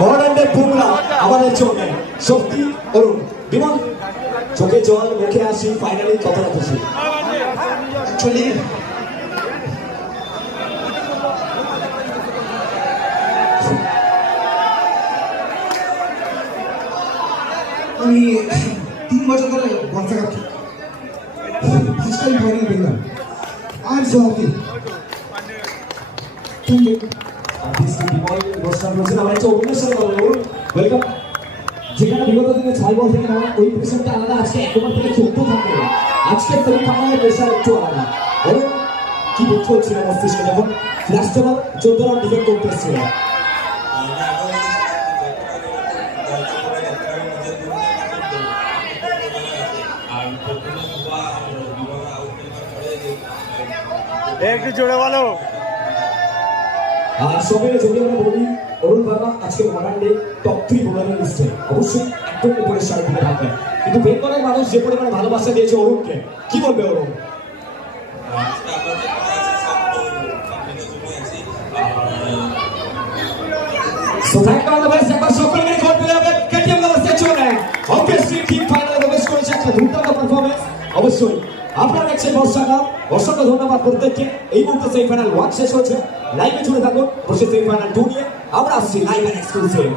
মহারান্ডে বুমরা আমাদের চোখে শক্তি অরুণ বিমল চোখে জল মুখে আসি ফাইনালি কতটা খুশি অ্যাকচুয়ালি আমি 3 বছর ধরে বর্ষা কাটছি ফার্স্ট টাইম ফাইনাল পেলাম আর so happy thank you Bimal ঘোষণা করেছেন আমার একটা অভিনয় সাথে ওয়েলকাম যেখানে বিগত দিনে 6 বল থেকে নেওয়া ওই প্রেশারটা আলাদা আজকে একবার থেকে চলতে থাকে আজকে সেমিফাইনালের প্রেশার একটু আলাদা বলুন কি বুঝতে হচ্ছিল মস্তিষ্কে যখন লাস্ট ওভার 14 রান ডিফেন্ড করতে এসেছিল একটু জোরে বলো আর সবাই যদি আমরা বলি অরুণ বার্মা আজকে ওয়ানডে টপ 3 বোলারের লিস্টে অবশ্যই একদম উপরের সারির দিকে থাকবে কিন্তু বেঙ্গলের মানুষ যে পরিমাণে ভালোবাসা দিয়েছে অরুণকে কি বলবে অরুণ So thank you all the best. একবার সকলে মিলে গড পেলে হবে কেটিএম নাম্বার সেকশনে অবভিয়াসলি টিম ফাইনালে প্রবেশ করেছে একটা দুর্দান্ত পারফরম্যান্স অবশ্যই আপনারা দেখছেন বর্ষাকাল অসংখ্য ধন্যবাদ প্রত্যেককে এই মুহূর্তে সেমিফাইনাল 1 শেষ হচ্ছে লাইভে জুড়ে থাকুন বসে সেমিফাইনাল 2 নিয়ে আমরা আসছি লাইভ এন্ড এক্সক্লুসিভ